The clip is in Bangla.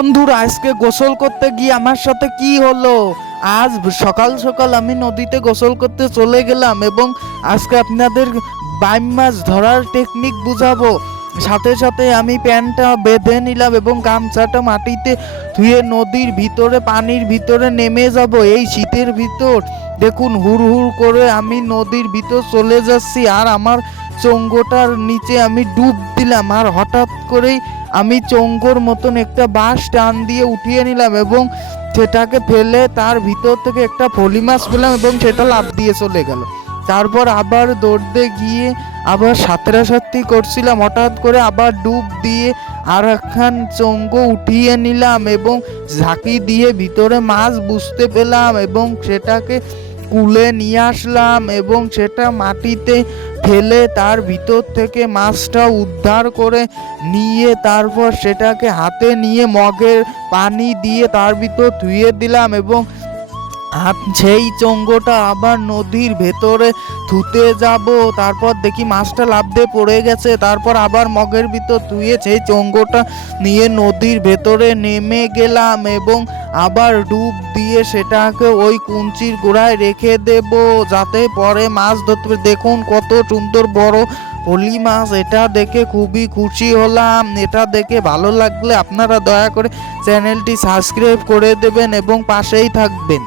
বন্ধুরা আজকে গোসল করতে গিয়ে আমার সাথে কি হলো? আজ সকাল সকাল আমি নদীতে গোসল করতে চলে গেলাম এবং আজকে আপনাদের বাইম মাছ ধরার টেকনিক বুঝাবো। সাথে সাথে আমি প্যান্টটা বেঁধে নিলাম এবং গামছাটা মাটিতে ধুয়ে নদীর ভিতরে, পানির ভিতরে নেমে যাব এই শীতের ভিতর। দেখুন, হুড় হুড় করে আমি নদীর ভিতর চলে যাচ্ছি আর আমার চঙ্গোটার নিচে আমি ডুব দিলাম আর হঠাৎ করেই আমি চঙ্গোর মতন একটা বাঁশ টান দিয়ে উঠিয়ে নিলাম এবং সেটাকে ফেলে তার ভিতর থেকে একটা ফলি মাছ পেলাম এবং সেটা লাফ দিয়ে চলে গেল। তারপর আবার দৌড়তে গিয়ে আবার সাঁতরা সাথী করছিলাম। হঠাৎ করে আবার ডুব দিয়ে আর একখান চঙ্গ উঠিয়ে নিলাম এবং ঝাঁকি দিয়ে ভিতরে মাছ বুঝতে পেলাম এবং সেটাকে কুলে নিয়ে আসলাম এবং সেটা মাটিতে ফেলে তার ভিতর থেকে মাছটা উদ্ধার করে নিয়ে তারপর সেটাকে হাতে নিয়ে মগের পানি দিয়ে তার ভিতর ধুয়ে দিলাম এবং হাত সেই চঙ্গটা আবার নদীর ভেতরে থুতে যাব, তারপর দেখি মাছটা লাভ দিয়ে পড়ে গেছে, তারপর আবার মগের ভিতর ধুয়ে সেই চঙ্গটা নিয়ে নদীর ভেতরে নেমে গেলাম এবং আবার ডুব দিয়ে সেটাকে ওই কুঞ্চির গোড়ায় রেখে দেব, যাতে পরে মাছ ধরতে দেখুন কত সুন্দর বড় পলি মাছ, এটা দেখে খুবই খুশি হলাম, এটা দেখে ভালো লাগলে আপনারা দয়া করে চ্যানেলটি সাবস্ক্রাইব করে দেবেন এবং পাশেই থাকবেন।